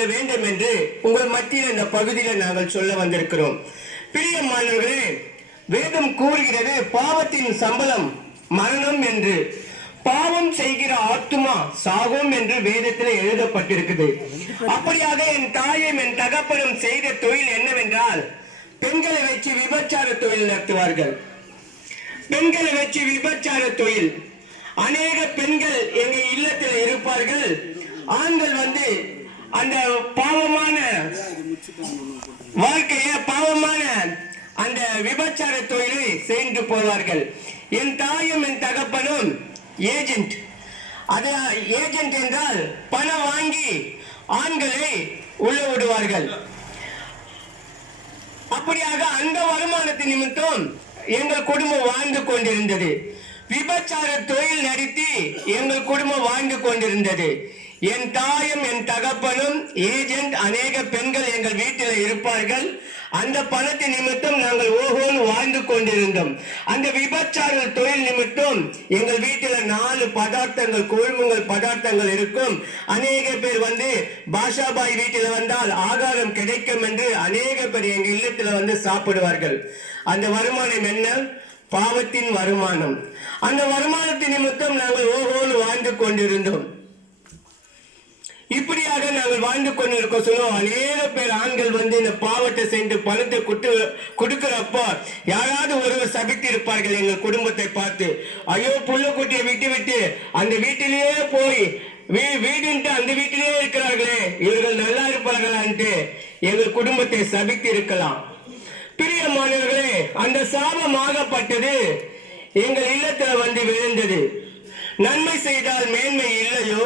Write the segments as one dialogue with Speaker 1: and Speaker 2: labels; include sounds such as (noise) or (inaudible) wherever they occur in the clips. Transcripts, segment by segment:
Speaker 1: வேண்டும் என்று உங்கள் மத்தியில் இந்த பகுதியில் நாங்கள் சொல்ல வந்திருக்கிறோம். பிரியமானவர்களே வேதம் கூறுகிறது பாவத்தின் சம்பளம் மரணம் என்று. பாவம் செய்கிற ஆத்துமா சாகும் என்று வேதத்தில் எழுதப்பட்டிருக்குது. அப்படியாக என் தாயும் என் தகப்பனும் செய்த தொழில் என்னவென்றால் பெண்களை வச்சு விபச்சார தொழில் நடத்துவார்கள். பெண்களை வச்சு விபச்சார தொழில். அநேக பெண்கள் எங்க இல்லத்தில் இருப்பார்கள். ஆண்கள் வந்து அந்த பாவமான வாழ்க்கைய பாவமான அந்த விபச்சார தொழிலை செய்து போவார்கள். என் தாயும் என் தகப்பனும் ஏஜென்ட் அது ஏஜென்ட் என்றால் பணம் வாங்கி ஆண்களை உள்ள விடுவார்கள். அப்படியாக அந்த வருமானத்தின் நிமித்தம் எங்கள் குடும்பம் வாழ்ந்து கொண்டிருந்தது. விபச்சார தொழில் நடத்தி எங்கள் குடும்பம் வாழ்ந்து கொண்டிருந்தது. என் தாயும் என் தகப்பனும் ஏஜென்ட் அநேக பெண்கள் எங்கள் வீட்டில் இருப்பார்கள். அந்த பணத்தின் நிமித்தம் நாங்கள் ஓஹோன்னு வாழ்ந்து கொண்டிருந்தோம். அந்த விபச்சார தொழில் நிமித்தம் எங்கள் வீட்டில் நாலு பதார்த்தங்கள் கொழுமுங்கள் பதார்த்தங்கள் இருக்கும். அநேக பேர் வந்து பாஷாபாய் வீட்டில் வந்தால் ஆகாரம் கிடைக்கும் என்று அநேக பேர் எங்கள் இல்லத்தில் வந்து சாப்பிடுவார்கள். அந்த வருமானம் என்ன? பாவத்தின் வருமானம். அந்த வருமானத்தின் நிமித்தம் நாங்கள் ஓஹோன்னு வாழ்ந்து கொண்டிருந்தோம். இப்படியாக நாங்கள் வாழ்ந்து கொண்டிருக்க சொல்லுவோம். அநேக பேர் ஆண்கள் வந்து இந்த பாவத்தை சென்று பணத்தை குட்டு கொடுக்கிறப்போ யாராவது ஒருவர் சபித்து இருப்பார்கள் எங்கள் குடும்பத்தை பார்த்து. ஐயோ புள்ள குட்டியை விட்டு விட்டு அந்த வீட்டிலேயே போய் வீ வீடுன்ட்டு அந்த வீட்டிலேயே இருக்கிறார்களே. இவர்கள் நல்லா இருப்பார்களான்ட்டு எங்கள் குடும்பத்தை சபித்து இருக்கலாம் பிரியமானவர்களே அந்த சாபமாகப்பட்டது எங்கள் இல்லத்தில் வந்து விழுந்தது. நன்மை செய்தால் மேன்மை இல்லையோ?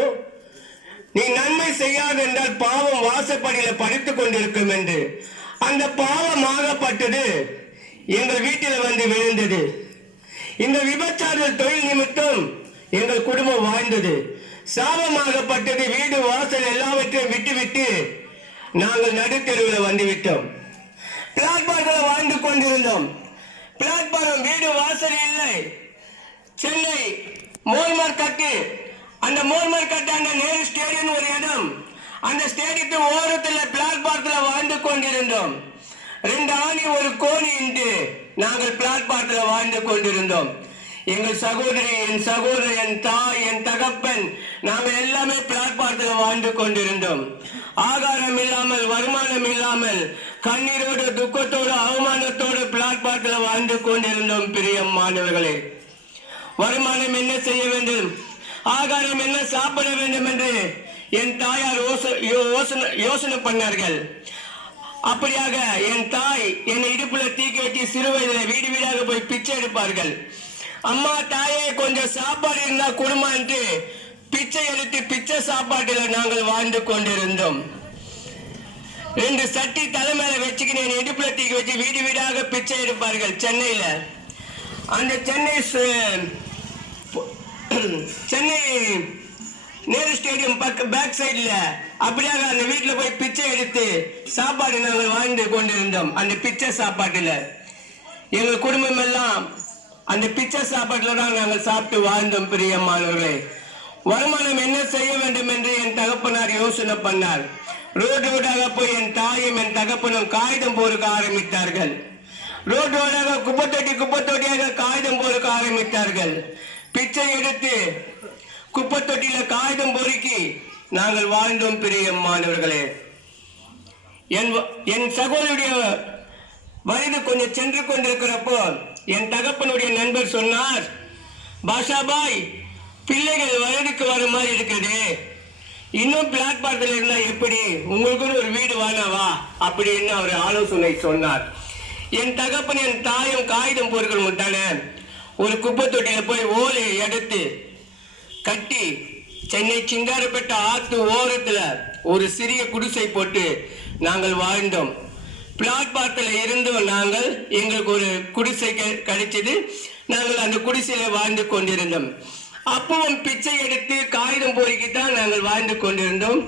Speaker 1: நீ நன்மை செய்யாது என்றால் பாவம் வாசப்படியில படித்துக் கொண்டிருக்கும் என்று. அந்த பாவமாகப்பட்டது எங்கள் வீட்டில் வந்து விழுந்தது. இந்த விபச்சார தொழில் நிமித்தம் எங்கள் குடும்பம் வாழ்ந்தது. சாபமாகப்பட்டது வீடு வாசல் எல்லாவற்றையும் விட்டுவிட்டு நாங்கள் நடுத்தெருவில் வந்து விட்டோம் வாழ்ந்து கொண்டிருந்தோம். பிளாட்பாரம் வீடு வாசல் இல்லை. சென்னை மோல்மார் கட்டு அந்த மோர்மார் கட்டு அந்த நேரு ஸ்டேடியம் ஒரு இடம். அந்த ஸ்டேடியத்து ஓரத்தில் பிளாட்பாரத்துல வாழ்ந்து கொண்டிருந்தோம். ரெண்டு ஆணி ஒரு கோணி இன்று நாங்கள் பிளாட்பாரத்துல வாழ்ந்து கொண்டிருந்தோம். எங்கள் சகோதரி என் சகோதரி என் தாய் என் தகப்பன் நாங்கள் எல்லாமே பிளாட்பாரத்துல வாழ்ந்து கொண்டிருந்தோம். ஆகாரம் இல்லாமல் வருமானம் இல்லாமல் கண்ணீரோடு துக்கத்தோடு அவமானத்தோடு பிளாட்பாரத்துல வாழ்ந்து கொண்டிருந்தோம் பிரியம் மாணவர்களே வருமானம் என்ன செய்ய வேண்டும்? ஆகாரம் என்ன? சாப்பிட வேண்டும் என்று என் தாயார் யோசனை யோசனை பண்ணார்கள். அப்படியாக என் தாய் என்னை இடுப்புல தீக்கி வச்சு சிறு வயதுல வீடு வீடாக போய் பிச்சை எடுப்பார்கள். அம்மா தாயே கொஞ்சம் சாப்பாடு இருந்தா குடும்பம்ட்டு பிச்சை எடுத்து பிச்சை சாப்பாட்டில் நாங்கள் வாழ்ந்து கொண்டிருந்தோம். ரெண்டு சட்டி தலைமையில வச்சுக்கின்னு என்னை இடுப்புல தீக்கி வச்சு வீடு வீடாக பிச்சை எடுப்பார்கள் சென்னையில. அந்த சென்னை சு- (clears throat) சென்னை நேரு ஸ்டேடியம் பக்க பேக் சைடில் அப்படியாக அந்த வீட்டில் போய் பிச்சை எடுத்து சாப்பாடு நாங்கள் வாழ்ந்து கொண்டிருந்தோம். அந்த பிச்சை சாப்பாட்டில். எங்கள் குடும்பம் எல்லாம் அந்த பிச்சை சாப்பாட்டில் தான் நாங்கள் சாப்பிட்டு வாழ்ந்தோம் பிரியம்மானவர்களே வருமானம் என்ன செய்ய வேண்டும் என்று என் தகப்பனார் யோசனை பண்ணார். ரோடு ரோடாக போய் என் தாயும் என் தகப்பனும் காகிதம் பொறுக்க ஆரம்பித்தார்கள். ரோடு ரோடாக குப்பை தொட்டியாக காகிதம் பொறுக்க ஆரம்பித்தார்கள். பிச்சை எடுத்து குப்பத்தொட்டியில காகிதம் பொறுக்கி நாங்கள் வாழ்ந்தோம் பிரியம்மானவர்களே என் வ- என் சகோதரியுடைய வயது கொஞ்சம் சென்று கொண்டிருக்கிறப்போ என் தகப்பனுடைய நண்பர் சொன்னார் பாஷாபாய் பிள்ளைகள் வயதுக்கு வர மாதிரி இருக்குது. இன்னும் பிளாட்பாரத்தில் இருந்தா எப்படி? உங்களுக்குன்னு ஒரு வீடு வானாவா அப்படின்னு அவர் ஆலோசனை சொன்னார். என் தகப்பன் என் தாயும் காகிதம் பொருட்கள் முட்டானே ஒரு குப்பை தொட்டியில போய் ஓலையை எடுத்து கட்டி சென்னை சிங்காரப்பேட்டை ஆத்து ஓரத்துல ஒரு சிறிய குடிசை போட்டு நாங்கள் வாழ்ந்தோம். பிளாட்பார்த்தில் இருந்தோம் நாங்கள் எங்களுக்கு ஒரு குடிசை கிடைச்சது. நாங்கள் அந்த குடிசையில வாழ்ந்து கொண்டிருந்தோம். அப்பவும் பிச்சை எடுத்து காகிதம் பொறுக்கி தான் நாங்கள் வாழ்ந்து கொண்டிருந்தோம்.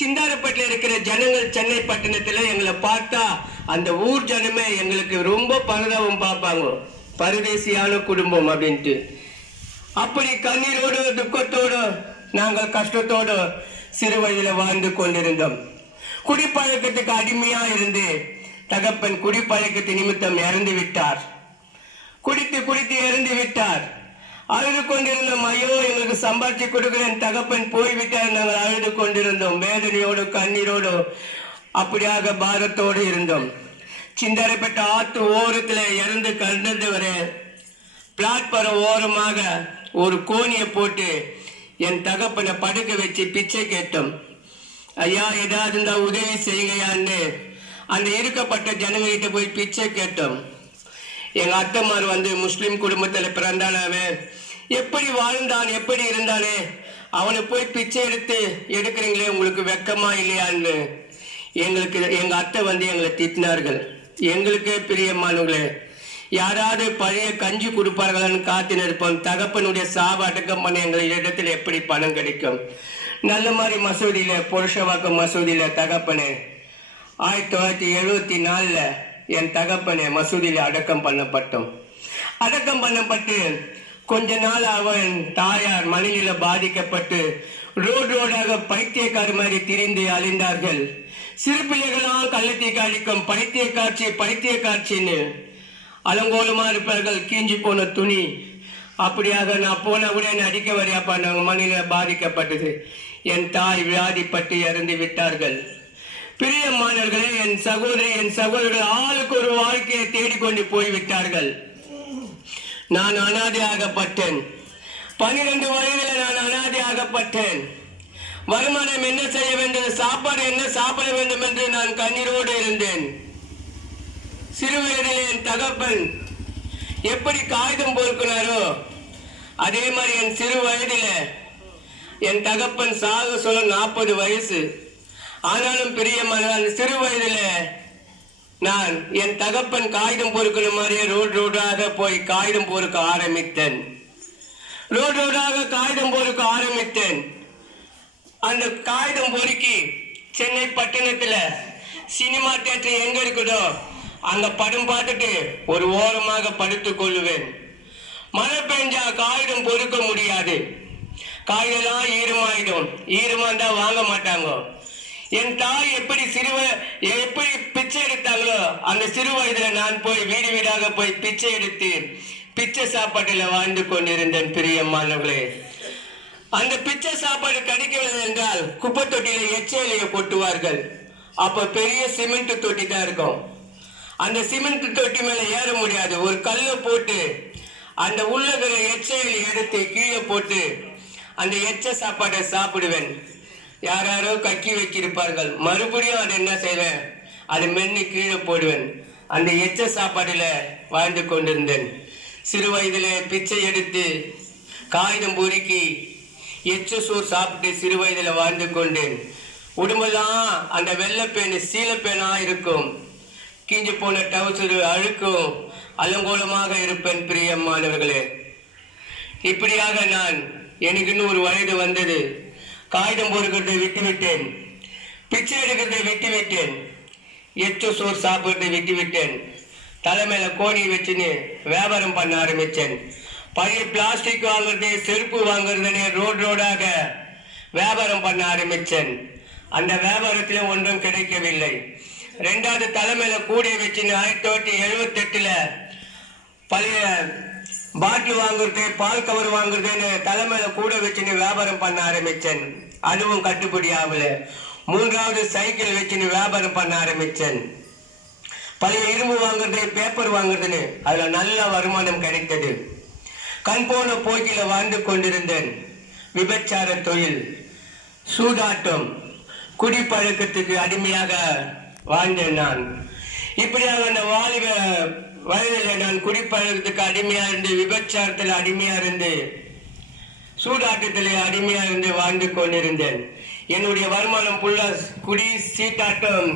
Speaker 1: சிந்தாரப்பட்டில் இருக்கிற ஜனங்கள் சென்னை பட்டணத்தில் எங்களை பார்த்தா அந்த ஊர் ஜனமே எங்களுக்கு ரொம்ப பரதவம் பார்ப்பாங்க. பரதேசியான குடும்பம் அப்படின்ட்டு. அப்படி கண்ணீரோடு துக்கத்தோடு நாங்கள் கஷ்டத்தோடு சிறு வயதில் வாழ்ந்து கொண்டிருந்தோம். குடிப்பழக்கத்துக்கு அடிமையா இருந்து தகப்பன் குடிப்பழக்கத்து நிமித்தம் இறந்து விட்டார். குடித்து குடித்து இறந்து விட்டார். அழுது கொண்டிருந்தோம் ஐயோ எங்களுக்கு சம்பாதிச்சு கொடுக்கிறேன் தகப்பன் போய்விட்டார் நாங்கள் அழுது கொண்டிருந்தோம். வேதனையோடு கண்ணீரோடு அப்படியாக பாரத்தோடு இருந்தோம். சிந்தரைப்பட்ட ஆத்து ஓரத்தில் இறந்து கண்டது பிளாட்பாரம் ஓரமாக ஒரு கோணியை போட்டு என் தகப்பனை படுக்க வச்சு பிச்சை கேட்டோம். ஐயா ஏதாவது இருந்தால் உதவி செய்யுங்கயான்னு அந்த இருக்கப்பட்ட ஜனங்ககிட்ட போய் பிச்சை கேட்டோம். எங்கள் அத்தம்மார் வந்து முஸ்லீம் குடும்பத்தில் பிறந்தானாவே எப்படி வாழ்ந்தான் எப்படி இருந்தானே? அவனை போய் பிச்சை எடுத்து எடுக்கிறீங்களே உங்களுக்கு வெக்கமா இல்லையான்னு எங்களுக்கு எங்கள் அத்தை வந்து எங்களை திட்டினார்கள். எங்களுக்கே பிரியமானவர்களே யாராவது பழைய கஞ்சி கொடுப்பார்கள்னு காத்து நிற்போம் தகப்பனுடைய சாவு அடக்கம் பண்ண எங்களை இடத்துல எப்படி பணம் கிடைக்கும்? நல்ல மாதிரி மசூதியில் புருஷவாக்கம் மசூதியில் தகப்பனே. ஆயிரத்தி தொள்ளாயிரத்தி எழுபத்தி நாலில் என் தகப்பனை மசூதியில் அடக்கம் பண்ணப்பட்டோம். அடக்கம் பண்ணப்பட்டு கொஞ்ச நாள் அவன் தாயார் மனநில பாதிக்கப்பட்டு ரோடு ரோடாக பைத்தியக்கார் மாதிரி திரிந்து அழிந்தார்கள். சிறு பிள்ளைகளால் கள்ளத்தை அடிக்கும் பைத்திய காட்சி பைத்திய காட்சின்னு அலங்கோலமா இருப்பார்கள் கீஞ்சி போன துணி. அப்படியாக நான் போன கூட அடிக்க வரையாப்பா நாங்கள் மனித பாதிக்கப்பட்டது. என் தாய் வியாதிப்பட்டு இறந்து விட்டார்கள். பிரியமானவர்களே என் சகோதரி என் சகோதரர்கள் ஆளுக்கு ஒரு வாழ்க்கையை தேடிக்கொண்டு போய்விட்டார்கள். நான் அனாதையாகப்பட்டேன். பன்னிரண்டு வயதில் நான் அனாதையாகப்பட்டேன். வருமானம் என்ன செய்ய வேண்டும்? சாப்பாடு என்ன சாப்பிட வேண்டும் என்று நான் கண்ணீரோடு இருந்தேன். சிறு வயதில் என் தகப்பன் எப்படி காகிதம் பொறுக்கினாரோ அதே மாதிரி என் சிறு வயதில் என் தகப்பன் சாக சொல்ல நாற்பது வயசு. ஆனாலும் பிரியமான அந்த சிறு வயதில் நான் என் தகப்பன் காகிதம் பொறுக்கிற மாதிரியே ரோடு ரோடாக போய் காகிதம் பொறுக்க ஆரம்பித்தேன். ரோடு ரோடாக காகிதம் பொறுக்க ஆரம்பித்தேன். அந்த காகிதம் பொறுக்கி சென்னை பட்டணத்தில் சினிமா தியேட்டர் எங்க இருக்குதோ அந்த படம் பார்த்துட்டு ஒரு ஓரமாக படுத்துக் கொள்ளுவேன். மழை பெஞ்சா காகிதம் பொறுக்க முடியாது. காகிதம் ஈரமாயிடும். ஈரமா இருந்தா வாங்க மாட்டாங்க. என் தாய் எப்படி சிறுவ எப்படி பிச்சை எடுத்தாங்களோ அந்த சிறு வயதுல நான் போய் வீடு வீடாக போய் பிச்சை எடுத்து பிச்சை சாப்பாட்டில் வாழ்ந்து கொண்டிருந்தேன் பிரியமானவர்களே. அந்த பிச்சை சாப்பாடு கிடைக்கவில்லை என்றால் குப்பை தொட்டியில எச்சையிலைய கொட்டுவார்கள். அப்ப பெரிய சிமெண்ட் தொட்டி தான் இருக்கும். அந்த சிமெண்ட் தொட்டி மேல ஏற முடியாது. ஒரு கல்லை போட்டு அந்த உள்ளகிற எச்சையில் எடுத்து கீழே போட்டு அந்த எச்ச சாப்பாடை சாப்பிடுவேன். யார் யாரோ கக்கி வச்சிருப்பார்கள் மறுபடியும் அதை என்ன செய்வேன்? அது மென்னு கீழே போடுவேன். அந்த எச்ச சாப்பாடில் வாழ்ந்து கொண்டிருந்தேன். சிறு வயதிலே பிச்சை எடுத்து காகிதம் பொறுக்கி எச்ச சோறு சாப்பிட்டு சிறு வயதில் வாழ்ந்து கொண்டேன். உடம்பெல்லாம் அந்த வெள்ளைப்பேனு சீலப்பேனாக இருக்கும். கீஞ்சு போன டவுசர் அழுக்கும் அலங்கோலமாக இருப்பேன் பிரியம்மானவர்களே இப்படியாக நான் எனக்கு இன்னும் ஒரு வயது வந்தது. காகிதம் பொறுக்கிறதை விட்டுவிட்டேன். பிச்சை எடுக்கிறதை விட்டுவிட்டேன். எச்ச சோறு சாப்பிட்றதை விட்டுவிட்டேன். தலைமையில கோணி வச்சுன்னு வியாபாரம் பண்ண ஆரம்பிச்சேன். பழைய பிளாஸ்டிக் வாங்குறது செருப்பு வாங்குறதுன்னு ரோடு ரோடாக வியாபாரம் பண்ண ஆரம்பிச்சேன். அந்த வியாபாரத்தில் ஒன்றும் கிடைக்கவில்லை. ரெண்டாவது தலைமையில கூடிய வச்சுன்னு ஆயிரத்தி தொள்ளாயிரத்தி எழுபத்தி பழைய பாட்டில் வாங்குறது பால் கவர் வாங்குறதுன்னு தலைமையில கூட வச்சுன்னு வியாபாரம் பண்ண ஆரம்பிச்சேன். அதுவும் கட்டுப்படி ஆகல. மூன்றாவது சைக்கிள் வச்சுன்னு வியாபாரம் பண்ண ஆரம்பிச்சேன். பழைய இரும்பு வாங்குறது பேப்பர் வாங்குறதுன்னு அதுல நல்ல வருமானம் கிடைத்தது. கண் போன போக்கில வாழ்ந்து கொண்டிருந்தேன். விபச்சார தொழில் சூதாட்டம் குடிப்பழக்கத்துக்கு அடிமையாக வாழ்ந்தேன் நான். இப்படியாக அந்த வாலிப வயதில் நான் குடிப்பழக்கத்துக்கு அடிமையா இருந்து விபச்சாரத்தில் அடிமையா இருந்து சூதாட்டத்தில் அடிமையா இருந்து வாழ்ந்து கொண்டிருந்தேன். என்னுடைய வருமானம் புள்ள குடி சீட்டாட்டம்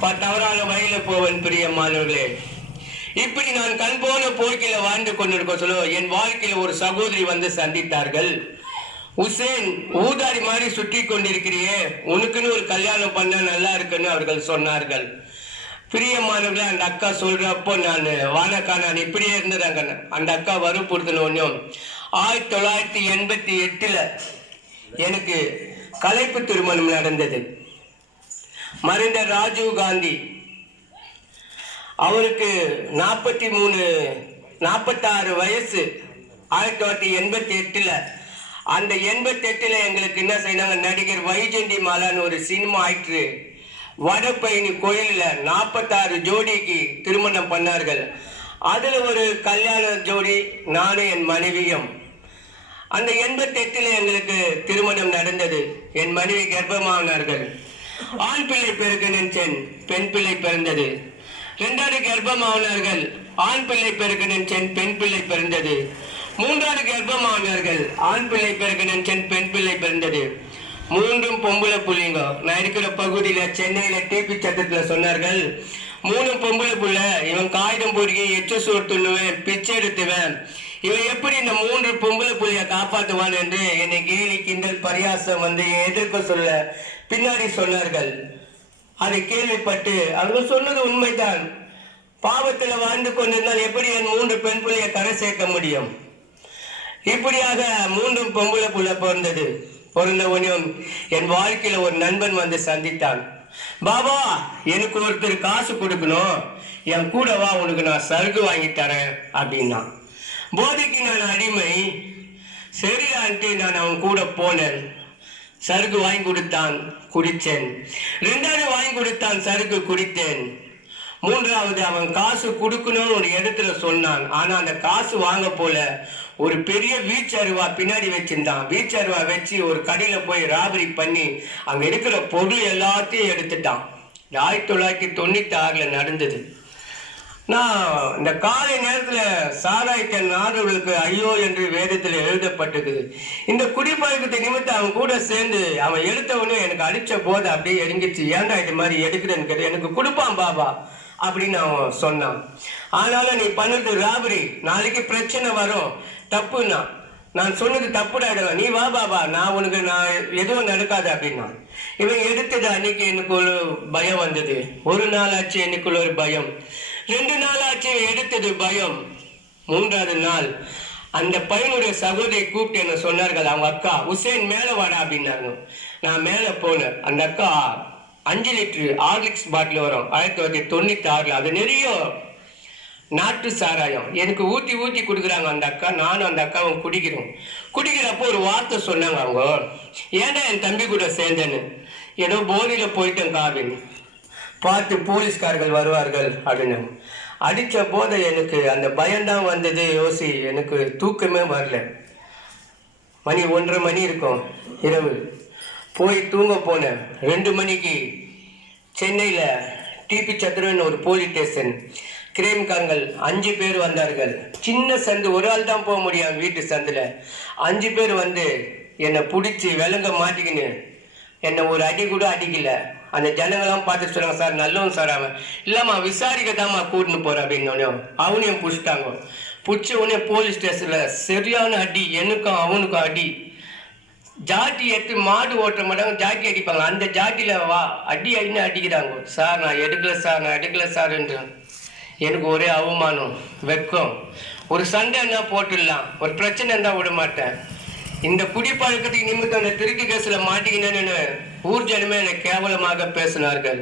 Speaker 1: தவறான வழியில போவன் பிரியமானவர்களே. இப்படி நான் கண் போன போக்கில வாழ்ந்து கொண்டிருக்க சொல்ல என் வாழ்க்கையில ஒரு சகோதரி வந்து சந்தித்தார்கள். உசேன் ஊதாரி மாதிரி சுற்றி கொண்டிருக்கிறியே. உனக்குன்னு ஒரு கல்யாணம் பண்ண நல்லா இருக்குன்னு அவர்கள் சொன்னார்கள். பிரியமானவர்களே அந்த அக்கா சொல்றப்போ நான் வானக்கா நான் இப்படியே இருந்ததாங்க. அந்த அக்கா வறுப்படுத்தின ஒன்றும் ஆயிரத்தி தொள்ளாயிரத்தி எண்பத்தி எட்டுல எனக்கு கலைப்பு திருமணம் நடந்தது. மறைந்த ராஜீவ் காந்தி. அவருக்கு நாற்பத்தி மூணு நாற்பத்தாறு வயசு. ஆயிரத்தி தொள்ளாயிரத்தி எண்பத்தி எட்டில் அந்த எண்பத்தி எட்டில் எங்களுக்கு என்ன செய்யணாங்க நடிகர் வைஜெண்டி மாலான்னு ஒரு சினிமா ஆக்டரு வடபயணி கோயிலில் நாற்பத்தாறு ஜோடிக்கு திருமணம் பண்ணார்கள். அதில் ஒரு கல்யாண ஜோடி நானும் என் மனைவியும். அந்த எண்பத்தெட்டில் எங்களுக்கு திருமணம் நடந்தது. என் மனைவி கர்ப்பமானார்கள். ஆண் பிள்ளை பெருக்க நினைச்சேன் பெண் பிள்ளை பிறந்தது. இரண்டாவது கர்ப்பமானார்கள் ஆண் பிள்ளை பெருக்க நினைச்சேன் பெண் பிள்ளை பிறந்தது. மூன்றாவது கர்ப்பமானார்கள் ஆண் பிள்ளை பிறகு நினைச்சேன் பெண் பிள்ளை பிறந்தது. மூன்றும் பொம்பளை புள்ளிங்க. நான் இருக்கிற பகுதியில சென்னையில டிபி சட்டத்துல சொன்னார்கள் மூணு பொம்பளை புள்ள இவன் காகிதம் பொறுக்கி எச்ச சோறு துண்ணுவேன் பிச்சை எடுத்துவேன். இவன் எப்படி இந்த மூன்று பொம்பளை புள்ளிய காப்பாத்துவான் என்று என்னை கேலி கிண்டல் பரியாசம் வந்து எதிர்க்க சொல்ல பின்னாடி சொன்னார்கள். அதை கேள்விப்பட்டு அவங்க சொன்னது உண்மைதான். பாவத்தில் வாழ்ந்து கொண்டிருந்தால் எப்படி என் மூன்று பெண் பிள்ளையை கரை சேர்க்க முடியும்? இப்படியாக மூன்றும் பொம்பளை புள்ள பிறந்தது. பிறந்த உடனே என் வாழ்க்கையில ஒரு நண்பன் வந்து சந்தித்தான். பாபா எனக்கு ஒருத்தர் காசு கொடுக்கணும். என் கூடவா உனக்கு நான் சருகு வாங்கி தரேன் அப்படின்னா போதைக்கு நான் அடிமை. சரிடான்ட்டு நான் அவன் கூட போனேன். சருகு வாங்கி கொடுத்தான் குடித்தேன். ரெண்டாவது வாங்கி கொடுத்தான் சருகு குடித்தேன். மூன்றாவது அவன் காசு கொடுக்கணும்னு ஒரு இடத்துல சொன்னான். ஆனா அந்த காசு வாங்க போல ஒரு பெரிய வீச்சருவா பின்னாடி வச்சிருந்தான். வீச்சருவா வச்சு ஒரு கடையில போய் ராபரி பண்ணி அங்க இருக்கிற பொருள் எல்லாத்தையும் எடுத்துட்டான். ஆயிரத்தி தொள்ளாயிரத்தி தொண்ணூத்தி ஆறுல நடந்தது. நான் இந்த காலை நேரத்தில் சாராய்க்க நாடுகளுக்கு ஐயோ என்று வேதத்தில் எழுதப்பட்டது. இந்த குடிப்பழக்கத்தை நிமித்தம் அவன் கூட சேர்ந்து அவன் எடுத்தவனே எனக்கு அடித்த போது அப்படியே எரிஞ்சிச்சு ஏன்டா இது மாதிரி எடுக்கிறேன்னு கேட்டு எனக்கு கொடுப்பான் பாபா அப்படின்னு அவன் சொன்னான். ஆனாலும் நீ பண்ணது ராபரி. நாளைக்கு பிரச்சனை வரும். தப்புன்னா நான் சொன்னது தப்புடாடா நீ வா பாபா. நான் உனக்கு நான் எதுவும் நடக்காது அப்படின்னா இவன் எடுத்தது அன்னைக்கு எனக்கு ஒரு பயம் வந்தது. ஒரு நாள் ஆச்சு எனக்குள்ள ஒரு பயம். ரெண்டு நாள் ஆச்சு எடுத்தது பயம். மூன்றாவது நாள் அந்த பையனுடைய சகோதரியை கூப்பிட்டு என்ன சொன்னார்கள் அவங்க அக்கா உசேன் மேலே வாடா அப்படின்னாங்க. நான் மேலே போனேன். அந்த அக்கா அஞ்சு லிட்டரு ஹார்லிக்ஸ் பாட்டில் வரும் ஆயிரத்தி தொள்ளாயிரத்தி தொண்ணூற்றி ஆறில் அது நிறைய நாட்டு சாராயம். எனக்கு ஊற்றி ஊற்றி கொடுக்குறாங்க அந்த அக்கா. நானும் அந்த அக்காவும் குடிக்கிறோம். குடிக்கிறப்போ ஒரு வார்த்தை சொன்னாங்க அவங்க. ஏன்டா என் தம்பி கூட சேர்ந்தேன்னு? ஏதோ போதையில் போயிட்டேன் காவின் பார்த்து போலீஸ்காரர்கள் வருவார்கள் அப்படின்னு. அடித்த போது எனக்கு அந்த பயம்தான் வந்தது யோசி. எனக்கு தூக்கமே வரல. மணி ஒன்றரை மணி இருக்கும் இரவு. போய் தூங்க போனேன். ரெண்டு மணிக்கு சென்னையில் டிபி சந்திரன் ஒரு போலீஸ் ஸ்டேஷன். கிரேம்காரங்கள் அஞ்சு பேர் வந்தார்கள். சின்ன சந்து ஒரு ஆள் தான் போக முடியும் வீட்டு சந்தில். அஞ்சு பேர் வந்து என்னை பிடிச்சி விலங்க மாட்டிக்கின்னு. என்னை ஒரு அடி கூட அடிக்கலை. அந்த ஜனங்களாம் பார்த்து சொன்னாங்க சார் நல்லவன் சார் அவன். இல்லைம்மா விசாரிக்க தான்மா கூட்டின்னு போகிறேன் அப்படின்னு அவனையும் பிடிச்சிட்டாங்க. பிடிச்ச உடனே போலீஸ் ஸ்டேஷனில் சரியான அடி எனக்கும் அவனுக்கும் அடி. ஜாட்டி எடுத்து மாடு ஓட்ட மாட்டாங்க ஜாட்டி அடிப்பாங்க. அந்த ஜாட்டியில் வா அடி அடின்னு அடிக்கிறாங்க. சார் நான் எடுக்கல சார் நான் எடுக்கல சார் எனக்கு ஒரே அவமானம் வெக்கம் ஒரு சண்டை என்ன போட்டுடலாம் ஒரு பிரச்சனை இருந்தால் விட மாட்டேன் இந்த குடிப்பழக்கத்துக்கு நிமித்தம் அந்த திருக்கு கேஸில் மாட்டிக்கினேன்னு ஊர் ஜனமே என்னை கேவலமாக பேசினார்கள்.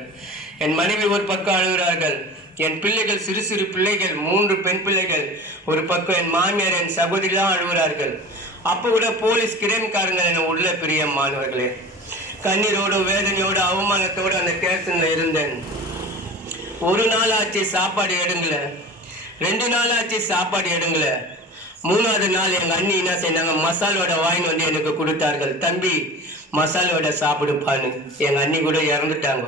Speaker 1: என் மனைவி ஒரு பக்கம் அழுகிறார்கள். என் பிள்ளைகள் சிறு சிறு பிள்ளைகள் மூன்று பெண் பிள்ளைகள். ஒரு பக்கம் என் மாமியார் என் சகோதரிலாம் அழுகிறார்கள். அப்போ கூட போலீஸ் கிரேம்காரங்க என்னை உள்ள பிரியமானவர்களே கண்ணீரோடு வேதனையோடு அவமானத்தோடு அந்த ஸ்டேஷன்ல இருந்தேன். ஒரு நாள் ஆச்சு சாப்பாடு எடுங்கல. ரெண்டு நாள் ஆச்சு சாப்பாடு எடுங்கல. மூணாவது நாள் எங்க அண்ணி என்ன செய்தாங்க மசாலோட வாயின் வந்து எனக்கு கொடுத்தார்கள். தம்பி மசாலோட சாப்பிடுப்பான்னு. எங்க அண்ணி கூட இறந்துட்டாங்க.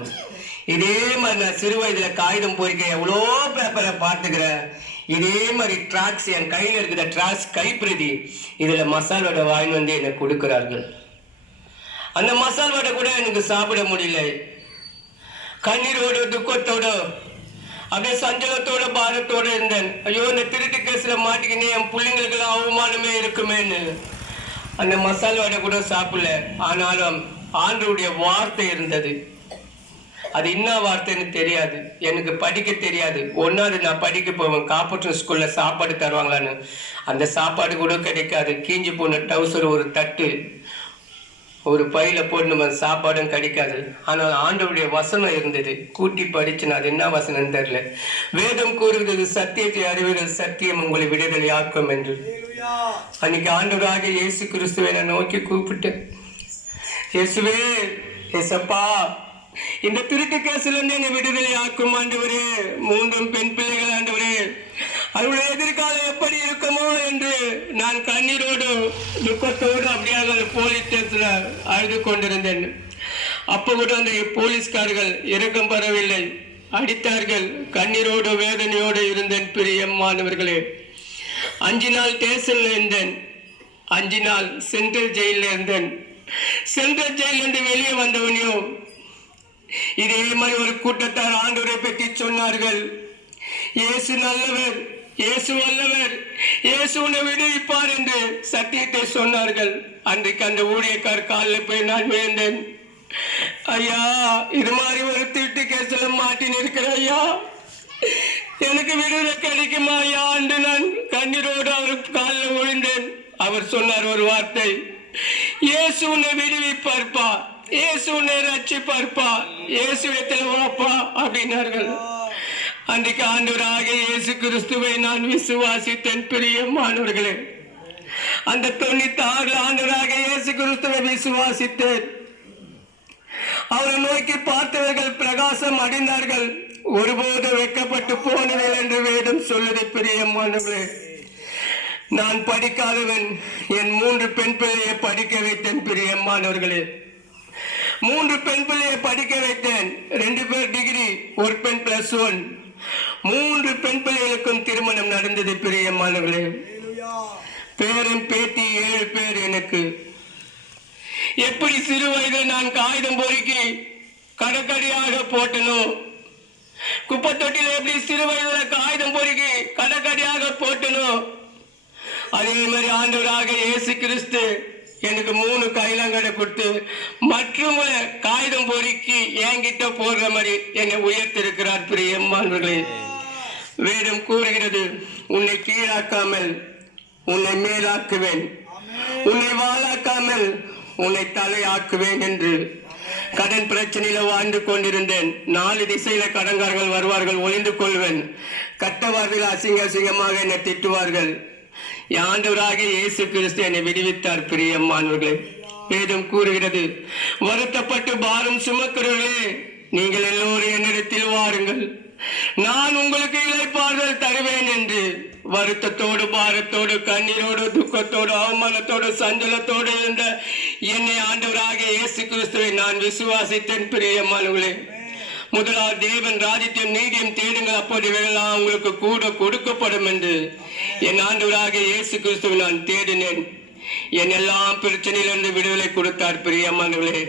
Speaker 1: இதே மாதிரி நான் சிறு வயதுல காகிதம் பொறிக்க எவ்வளோ பேப்பரை பார்த்துக்கிறேன். இதே மாதிரி ட்ராக்ஸ் என் கையில் இருக்கிற ட்ராக்ஸ் கைப்பிரதி இதுல மசாலோட வாங்கி வந்து எனக்கு கொடுக்கிறார்கள். அந்த மசாலோட கூட எனக்கு சாப்பிட முடியல. கண்ணீரோட துக்கத்தோட அப்படியே சஞ்சலத்தோட பாரத்தோட இருந்தேன். ஐயோ இந்த திருட்டு கேஸில் மாட்டிக்கினே என் பிள்ளைங்களுக்கெல்லாம் அவமானமே இருக்குமேன்னு. அந்த மசால் வடை கூட சாப்பிடல. ஆனாலும் ஆண்டருடைய வார்த்தை இருந்தது. அது என்ன வார்த்தைன்னு தெரியாது. எனக்கு படிக்க தெரியாது. ஒன்றாவது நான் படிக்க போவேன். காப்பற்று ஸ்கூல்ல சாப்பாடு தருவாங்களான்னு. அந்த சாப்பாடு கூட கிடைக்காது. கீஞ்சி போன டவுசர் ஒரு தட்டு. ஒரு பையில போட்டு நம்ம சாப்பாடும் கிடைக்காது. ஆனால் ஆண்டவருடைய வசனம் இருந்தது. கூட்டி படிச்சு அது என்ன வசனம் தெரியல. வேதம் கூறுகிறது சத்தியத்தை அறிவுகள் சத்தியம் உங்களை விடுதலை ஆக்கும் என்று அன்னைக்கு ஆண்டவராக இயேசு கிறிஸ்துவை நான் நோக்கி கூப்பிட்டேன். இயேசுவே ஏசப்பா இந்த திருட்டு கேஸ்ல இருந்து என்னை விடுதலை ஆக்கும் ஆண்டவரே மூன்றும் பெண் பிள்ளைகள் ஆண்டவரே. அவருடைய எதிர்காலம் எப்படி இருக்குமோ என்று நான் கண்ணீரோடு துக்கத்தோடு அப்படியாக போலீஸ் ஸ்டேஷன்ல அழுது கொண்டிருந்தேன். அப்போ கூட அந்த போலீஸ்காரர்கள் இறக்கம் பெறவில்லை. அடித்தார்கள். கண்ணீரோடு வேதனையோடு இருந்தேன் பிரியம்மானவர்களே அஞ்சு நாள் ஸ்டேஷன்ல இருந்தேன். அஞ்சு நாள் சென்ட்ரல் ஜெயிலில் இருந்தேன். சென்ட்ரல் ஜெயிலில் இருந்து வெளியே வந்தவனையும் இதே மாதிரி ஒரு கூட்டத்தார் ஆண்டவரை பற்றி சொன்னார்கள். இயேசு நல்லவர் இயேசு வல்லவர் இயேசு உன்னை விடுவிப்பார் என்று சத்தியத்தை சொன்னார்கள். அன்றைக்கு அந்த ஊழியக்கார் காலில் போய் நான் விழுந்தேன். ஐயா இது மாதிரி ஒரு திட்டு கேஸ்ல மாட்டின் இருக்கிற ஐயா. எனக்கு விடுதலை கிடைக்குமா ஐயா என்று நான் கண்ணீரோடு அவர் காலில் விழுந்தேன். அவர் சொன்னார் ஒரு வார்த்தை இயேசு உன்னை விடுவிப்பார்ப்பா. இயேசு உன்னை ரட்சிப்பார்ப்பா இயேசு இடத்துல வாப்பா அப்படின்னார்கள். அன்றைக்கு ஆண்டவராக இயேசு கிறிஸ்துவை நான் விசுவாசித்தேன் பிரியமானவர்களே. அந்த தொண்ணூத்தி ஆறு ஆண்டவராக இயேசு கிறிஸ்துவை விசுவாசித்தேன். அவரை நோக்கி பார்த்தவர்கள் பிரகாசம் அடைந்தார்கள். ஒருபோது வெக்கப்பட்டு போனவர்கள் என்று வேதம் சொல்லுது பிரியமானவர்களே. நான் படிக்காதவன் என் மூன்று பெண் பிள்ளையை படிக்க வைத்தேன் பிரியம்மானவர்களே மூன்று பெண் பிள்ளையை படிக்க வைத்தேன். ரெண்டு பேர் டிகிரி ஒரு பெண் பிளஸ் ஒன் மூன்று பெண் பிள்ளைகளுக்கும் திருமணம் நடந்தது பிரியமானவர்களே பேரன் பேத்தி ஏழு பேர் எனக்கு. எப்படி சிறு வயதில் நான் காகிதம் பொறுக்கி கடற்கடியாக போட்டனோ? குப்பை தொட்டியில் எப்படி சிறு வயதில் காகிதம் பொறுக்கி கடற்கடியாக போட்டனோ? அதே மாதிரி ஆண்டவராக இயேசு கிறிஸ்து எனக்கு மூணு கைலங்கடை கொடுத்து மற்றும் காகிதம் பொறுக்கி என்கிட்ட போடுற மாதிரி என்னை உயர்த்திருக்கிறார் பிரியம்மானவர்களே வேதம் கூறுகிறது உன்னை கீழாக்காமல் உன்னை மேலாக்குவேன். உன்னை வாழாக்காமல் உன்னை தலையாக்குவேன் என்று கடன் பிரச்சனையில வாழ்ந்து கொண்டிருந்தேன். நாலு திசையில கடன்காரர்கள் வருவார்கள் ஒளிந்து கொள்வேன். கட்டவார்கள் அசிங்க அசிங்கமாக என்னை திட்டுவார்கள். ஆண்டவராக இயேசு கிறிஸ்து என்னை விடுவித்தார் பிரியம்மானவர்களே வேதம் கூறுகிறது வருத்தப்பட்டு பாரம் சுமக்கிறவர்களே நீங்கள் எல்லோரும் என்னிடத்தில் வாருங்கள். நான் உங்களுக்கு இழைப்பார்கள் தருவேன் என்று வருத்தத்தோடு பாரத்தோடு கண்ணீரோடு துக்கத்தோடு அவமானத்தோடு சஞ்சலத்தோடு இருந்த என்னை ஆண்டவராக இயேசு கிறிஸ்துவை நான் விசுவாசித்தேன் பிரியமானவர்களே. முதலாவது தேவன் ராஜ்யத்தையும் நீதியும் தேடுங்கள் அப்போது இவைகளெல்லாம் உங்களுக்கு கூட கொடுக்கப்படும் என்று. என் ஆண்டவராக இயேசு கிறிஸ்துவை நான் தேடினேன். என் எல்லா பிரச்சனையிலிருந்து விடுதலை கொடுத்தார் பிரியமானவர்களே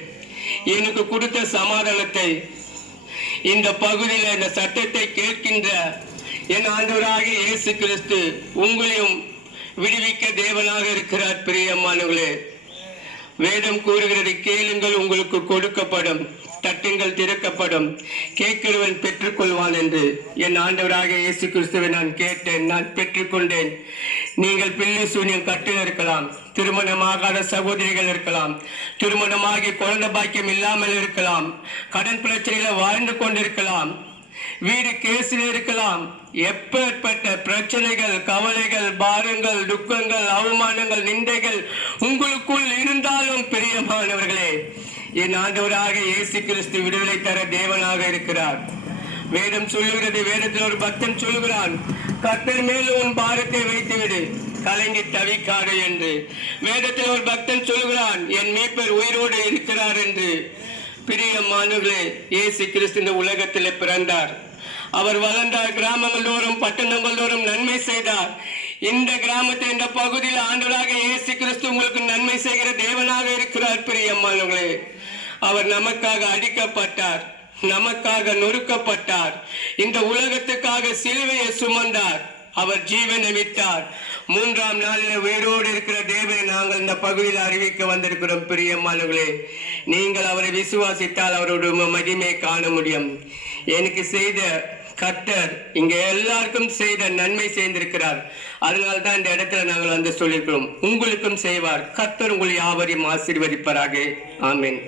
Speaker 1: எனக்கு கொடுத்த சமாதானத்தை இந்த பகுதியில் இந்த சட்டத்தை கேட்கின்ற என் ஆண்டவராக இயேசு கிறிஸ்து உங்களையும் விடுவிக்க தேவனாக இருக்கிறார் பிரியமானவர்களே வேதம் கூறுகிறது கேளுங்கள் உங்களுக்கு கொடுக்கப்படும். தட்டுங்கள் திறக்கப்படும். கேட்கிறவன் பெற்றுக்கொள்வான் என்று. என் ஆண்டவராக இயேசு கிறிஸ்துவை நான் கேட்டேன் நான் பெற்றுக்கொண்டேன். நீங்கள் பிள்ளை சூன்யம் கட்டு இருக்கலாம் திருமணமாகாத சகோதரிகள் இருக்கலாம் திருமணமாகி குழந்தை பாக்கியம் இல்லாமல் இருக்கலாம் கடன் பிரச்சனையில வாழ்ந்து கொண்டிருக்கலாம் வீடு கேஸில் இருக்கலாம். எப்பேற்பட்ட பிரச்சனைகள் கவலைகள் பாரங்கள் துக்கங்கள் அவமானங்கள் நிந்தைகள் உங்களுக்குள் இருந்தாலும் பிரியமானவர்களே என் ஆண்டவராக இயேசு கிறிஸ்து விடுதலை தர தேவனாக இருக்கிறார். வேதம் சொல்லுகிறது வேதத்தில் ஒரு பக்தன் சொல்லுகிறான் கர்த்தர் மேல் உன் பாரத்தை வைத்துவிடு கலங்கி தவிக்காத என்று. வேதத்தில் ஒரு பக்தன் சொல்லுகிறான் என் மீட்பர் உயிரோடு இருக்கிறார் என்று. பிரியமானவர்களே இயேசு கிறிஸ்து இந்த உலகத்தில் பிறந்தார். அவர் வளர்ந்தார் கிராமங்கள் தோறும் பட்டணங்கள் தோறும் நன்மை செய்தார். இந்த கிராமத்தை இந்த பகுதியில் ஆண்டவராக இயேசு கிறிஸ்து உங்களுக்கு நன்மை செய்கிற தேவனாக இருக்கிறார் பிரியம்மானவர்களே அவர் நமக்காக அடிக்கப்பட்டார் நமக்காக நொறுக்கப்பட்டார் இந்த உலகத்துக்காக சிலுவையை சுமந்தார். அவர் ஜீவனை விட்டார். மூன்றாம் நாளில் உயிரோடு இருக்கிற தேவனை நாங்கள் இந்த பகுதியில் அறிவிக்க வந்திருக்கிறோம் பிரியம்மானவர்களே நீங்கள் அவரை விசுவாசித்தால் அவருடைய மகிமையை காண முடியும். எனக்கு செய்த கர்த்தர் இங்க எல்லாருக்கும் செய்த நன்மை செய்திருக்கிறார். அதனால தான் இந்த இடத்துல நாங்கள் வந்து சொல்லியிருக்கிறோம். உங்களுக்கும் செய்வார். கர்த்தர் உங்கள் யாவரையும் ஆசீர்வதிப்பாராக. ஆமீன்.